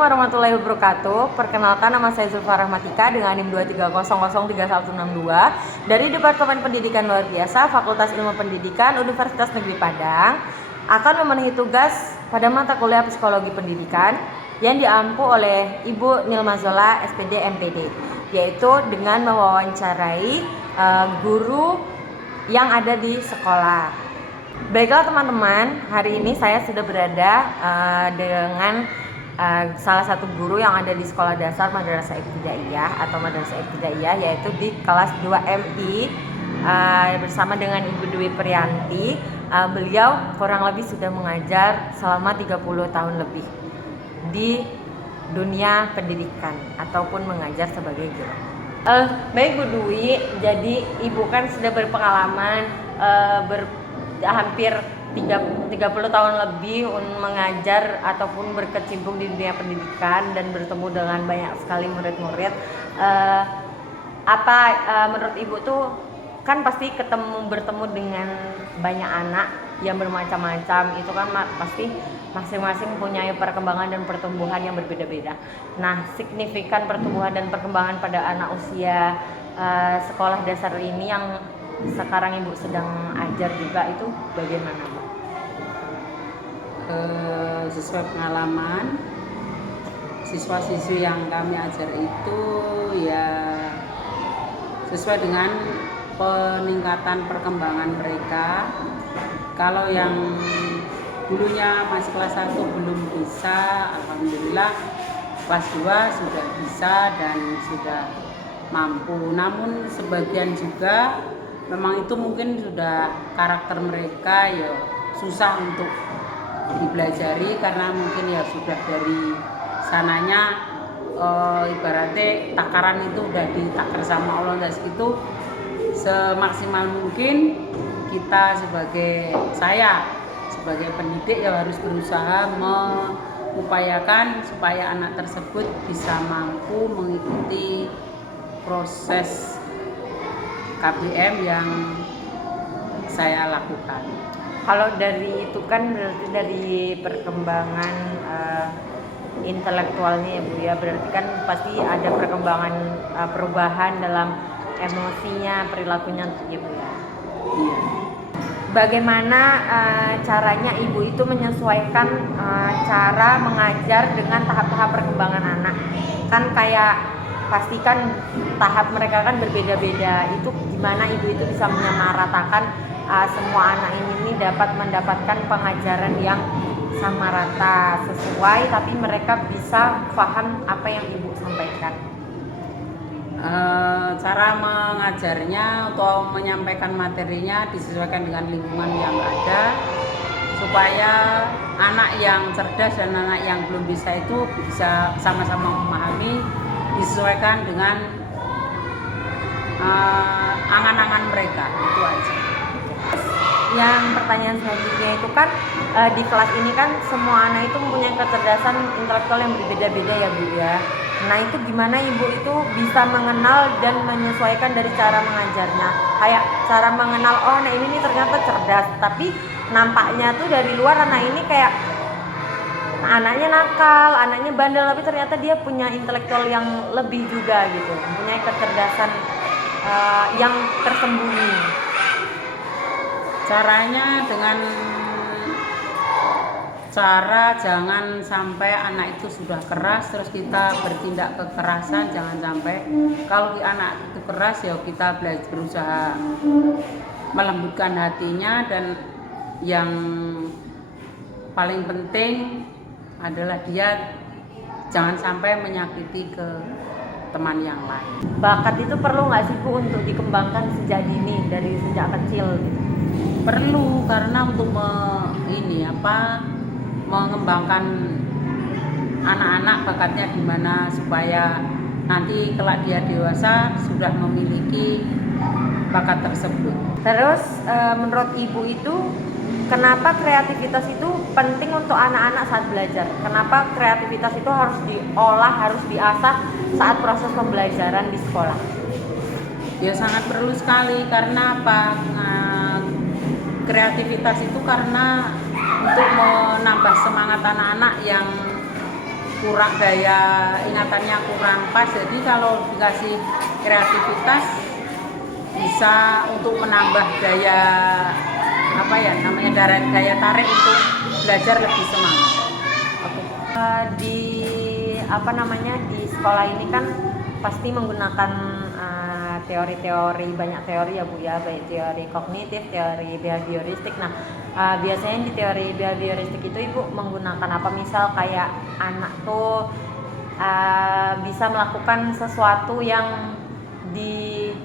warahmatullahi wabarakatuh. Perkenalkan, nama saya Zulfa Rahmatika dengan NIM 230036162 dari Departemen Pendidikan Luar Biasa Fakultas Ilmu Pendidikan Universitas Negeri Padang, akan memenuhi tugas pada mata kuliah Psikologi Pendidikan yang diampu oleh Ibu Nilma Zola SPD MPD, yaitu dengan mewawancarai guru yang ada di sekolah. Baiklah teman-teman, hari ini saya sudah berada dengan salah satu guru yang ada di sekolah dasar Madrasah Ibtidaiyah atau Madrasah Ibtidaiyah, yaitu di kelas 2 MI bersama dengan Ibu Dwi Priyanti. Beliau kurang lebih sudah mengajar selama 30 tahun lebih di dunia pendidikan ataupun mengajar sebagai guru. Baik Bu Dwi, jadi Ibu kan sudah berpengalaman hampir 30 tahun lebih mengajar ataupun berkecimpung di dunia pendidikan dan bertemu dengan banyak sekali murid-murid. Menurut Ibu tuh kan pasti bertemu dengan banyak anak yang bermacam-macam, itu kan pasti masing-masing punya perkembangan dan pertumbuhan yang berbeda-beda. Nah, signifikan pertumbuhan dan perkembangan pada anak usia sekolah dasar ini yang sekarang Ibu sedang ajar juga, itu bagaimana, Mbak? Sesuai pengalaman, siswa-siswi yang kami ajar itu ya sesuai dengan peningkatan perkembangan mereka. Kalau yang dulunya masih kelas 1 belum bisa, alhamdulillah kelas 2 sudah bisa dan sudah mampu. Namun sebagian juga memang itu mungkin sudah karakter mereka ya susah untuk dipelajari karena mungkin ya sudah dari sananya ibaratnya takaran itu udah ditakar sama Allah, dan segitu semaksimal mungkin kita saya sebagai pendidik ya harus berusaha mengupayakan supaya anak tersebut bisa mampu mengikuti proses KBM yang saya lakukan. Kalau dari itu kan berarti dari perkembangan intelektualnya ya Bu ya, berarti kan pasti ada perkembangan perubahan dalam emosinya, perilakunya ya Bu ya. Iya. Bagaimana caranya Ibu itu menyesuaikan cara mengajar dengan tahap-tahap perkembangan anak? Kan kayak pastikan tahap mereka kan berbeda-beda. Itu gimana Ibu itu bisa menyamaratakan semua anak ini dapat mendapatkan pengajaran yang sama rata, sesuai, tapi mereka bisa paham apa yang Ibu sampaikan? Cara mengajarnya atau menyampaikan materinya disesuaikan dengan lingkungan yang ada, supaya anak yang cerdas dan anak yang belum bisa itu bisa sama-sama memahami, disesuaikan dengan angan-angan mereka, itu aja. Yang pertanyaan selanjutnya itu kan di kelas ini kan semua anak itu mempunyai kecerdasan intelektual yang berbeda-beda ya Bu ya. Nah, itu gimana Ibu itu bisa mengenal dan menyesuaikan dari cara mengajarnya? Kayak cara mengenal, oh anak ini nih ternyata cerdas, tapi nampaknya tuh dari luar anak ini kayak anaknya nakal, anaknya bandel, tapi ternyata dia punya intelektual yang lebih juga gitu, mempunyai kecerdasan yang tersembunyi. Caranya dengan cara jangan sampai anak itu sudah keras terus kita bertindak kekerasan, jangan sampai. Kalau anak itu keras ya kita berusaha melembutkan hatinya, dan yang paling penting adalah dia jangan sampai menyakiti ke teman yang lain. Bakat itu perlu nggak sih Bu untuk dikembangkan sejak dini, dari sejak kecil gitu? Perlu, karena untuk mengembangkan anak-anak bakatnya di mana, supaya nanti kelak dia dewasa sudah memiliki bakat tersebut. Terus menurut Ibu itu kenapa kreativitas itu penting untuk anak-anak saat belajar? Kenapa kreativitas itu harus diolah, harus diasah saat proses pembelajaran di sekolah? Ya sangat perlu sekali, karena apa? Kreativitas itu karena untuk menambah semangat anak-anak yang kurang daya ingatannya kurang pas, jadi kalau dikasih kreativitas bisa untuk menambah daya apa ya namanya daya tarik untuk belajar lebih semangat. Di apa namanya di sekolah ini kan pasti menggunakan teori-teori, banyak teori ya Bu ya, baik teori kognitif, teori behavioristik. Nah, biasanya di teori behavioristik itu Ibu menggunakan apa, misal kayak anak tuh bisa melakukan sesuatu yang diberikan,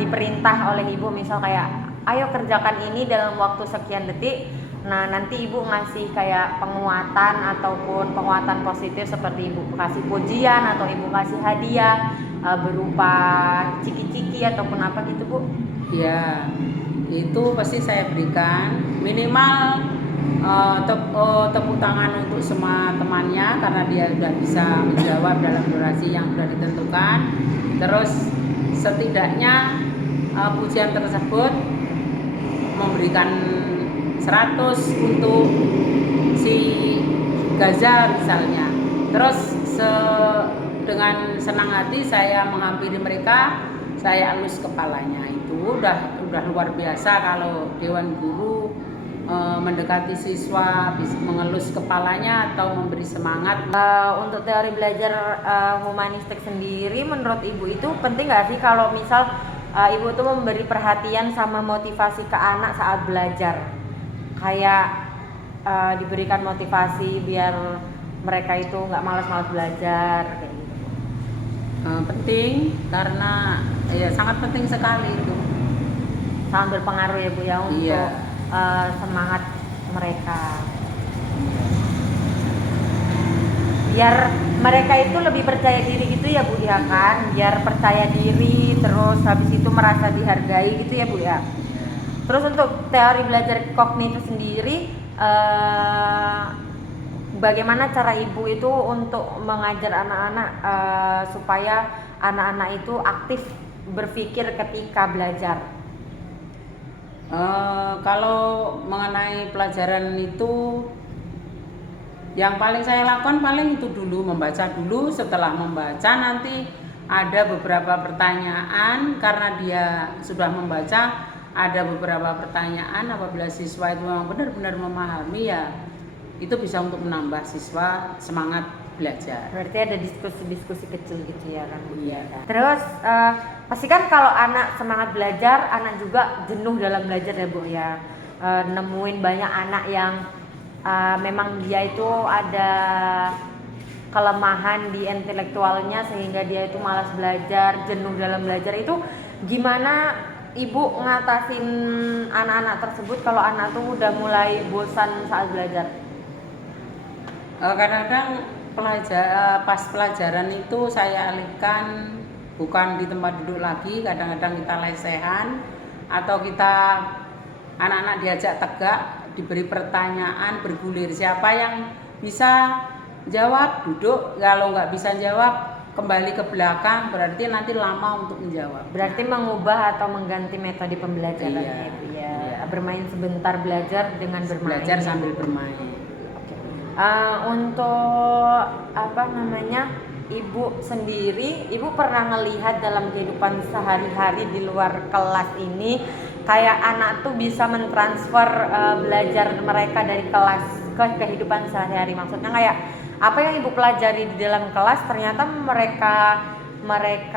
diperintah oleh Ibu, misal kayak ayo kerjakan ini dalam waktu sekian detik. Nah, nanti Ibu ngasih kayak penguatan ataupun penguatan positif seperti Ibu kasih pujian atau Ibu kasih hadiah berupa ciki-ciki ataupun apa gitu Bu. Ya, itu pasti saya berikan minimal tepuk tangan untuk semua temannya karena dia sudah bisa menjawab dalam durasi yang sudah ditentukan. Terus setidaknya pujian tersebut memberikan 100 untuk si Gaza misalnya. Terus dengan senang hati saya menghampiri mereka, saya elus kepalanya. Itu udah luar biasa kalau dewan guru mendekati siswa, mengelus kepalanya atau memberi semangat. Untuk teori belajar humanistik sendiri, menurut Ibu itu penting nggak sih kalau misal Ibu tuh memberi perhatian sama motivasi ke anak saat belajar, kayak diberikan motivasi biar mereka itu nggak malas-malas belajar kayak gitu. Penting karena ya sangat penting sekali itu. Sangat berpengaruh ya Bu ya untuk Iya. Semangat mereka. Biar mereka itu lebih percaya diri gitu ya Bu ya kan, biar percaya diri terus habis itu merasa dihargai gitu ya Bu ya. Terus untuk teori belajar kognitif sendiri, bagaimana cara Ibu itu untuk mengajar anak-anak supaya anak-anak itu aktif berpikir ketika belajar? Kalau mengenai pelajaran itu yang paling saya lakukan paling itu dulu, membaca dulu. Setelah membaca nanti ada beberapa pertanyaan, karena dia sudah membaca ada beberapa pertanyaan, apabila siswa itu memang benar-benar memahami ya itu bisa untuk menambah siswa semangat belajar. Berarti ada diskusi-diskusi kecil gitu ya kan Bu. Iya. Terus pastikan kalau anak semangat belajar, anak juga jenuh dalam belajar ya Bu ya. Nemuin banyak anak yang memang dia itu ada kelemahan di intelektualnya sehingga dia itu malas belajar, jenuh dalam belajar. Itu gimana Ibu ngatasin anak-anak tersebut kalau anak tuh udah mulai bosan saat belajar? Kadang-kadang pas pelajaran itu saya alihkan bukan di tempat duduk lagi, kadang-kadang kita lesehan atau kita anak-anak diajak tegak, diberi pertanyaan, bergulir, siapa yang bisa jawab duduk, kalau nggak bisa jawab kembali ke belakang, berarti nanti lama untuk menjawab. Berarti mengubah atau mengganti metode pembelajaran Iya, ya Bu ya. iya. Bermain sebentar, belajar dengan bermain. Belajar sambil bermain. Untuk apa namanya, Ibu sendiri, Ibu pernah ngelihat dalam kehidupan sehari-hari di luar kelas ini kayak anak tuh bisa mentransfer belajar mereka dari kelas ke kehidupan sehari-hari. Maksudnya kayak apa yang Ibu pelajari di dalam kelas ternyata mereka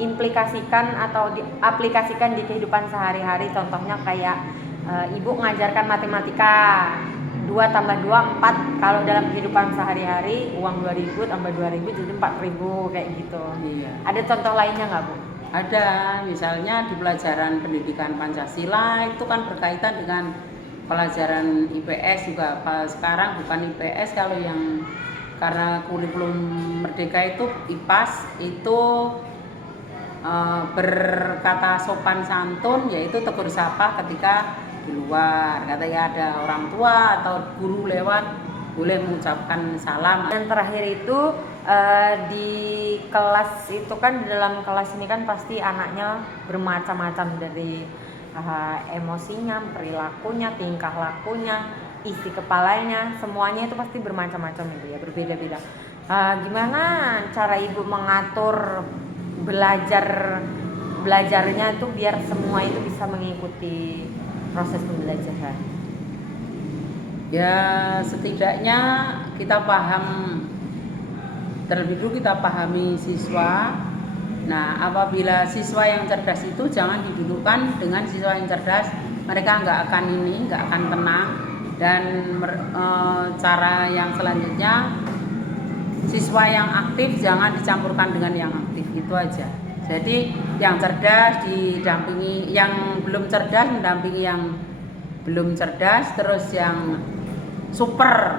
implikasikan atau diaplikasikan di kehidupan sehari-hari. Contohnya kayak Ibu ngajarkan matematika, 2 tambah 2 4. Kalau dalam kehidupan sehari-hari uang 2.000 tambah 2.000 jadi 4.000 kayak gitu. Iya. Ada contoh lainnya nggak Bu? Ada, misalnya di pelajaran pendidikan Pancasila itu kan berkaitan dengan pelajaran IPS juga. Sekarang bukan IPS, kalau yang karena kurikulum Merdeka itu IPAS itu berkata sopan santun, yaitu tegur sapa ketika di luar, katanya ada orang tua atau guru lewat boleh mengucapkan salam. Dan terakhir itu di kelas itu kan, di dalam kelas ini kan pasti anaknya bermacam-macam, dari emosinya, perilakunya, tingkah lakunya. isi kepalanya, semuanya itu pasti bermacam-macam Ibu ya, berbeda-beda. Gimana cara Ibu mengatur belajarnya itu biar semua itu bisa mengikuti proses pembelajaran? Ya setidaknya kita paham, terlebih dulu kita pahami siswa. Nah apabila siswa yang cerdas itu jangan didudukkan dengan siswa yang cerdas, mereka nggak akan tenang. Dan cara yang selanjutnya, siswa yang aktif jangan dicampurkan dengan yang aktif, itu aja. Jadi yang cerdas didampingi, yang belum cerdas mendampingi yang belum cerdas, terus yang super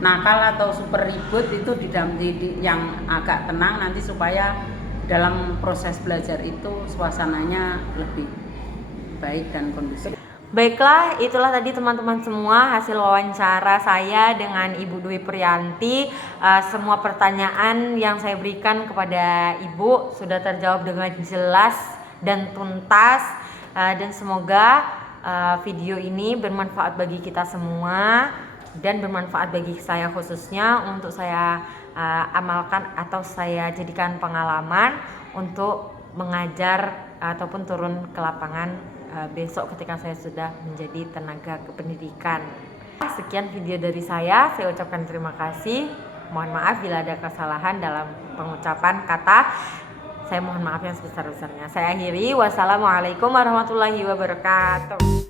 nakal atau super ribut itu didampingi yang agak tenang, nanti supaya dalam proses belajar itu suasananya lebih baik dan kondusif. Baiklah, itulah tadi teman-teman semua hasil wawancara saya dengan Ibu Dwi Priyanti. Semua pertanyaan yang saya berikan kepada Ibu sudah terjawab dengan jelas dan tuntas, dan semoga video ini bermanfaat bagi kita semua dan bermanfaat bagi saya khususnya untuk saya amalkan atau saya jadikan pengalaman untuk mengajar ataupun turun ke lapangan besok ketika saya sudah menjadi tenaga kependidikan. Sekian video dari saya ucapkan terima kasih. Mohon maaf bila ada kesalahan dalam pengucapan kata. Saya mohon maaf yang sebesar-besarnya. Saya akhiri. Wassalamualaikum warahmatullahi wabarakatuh.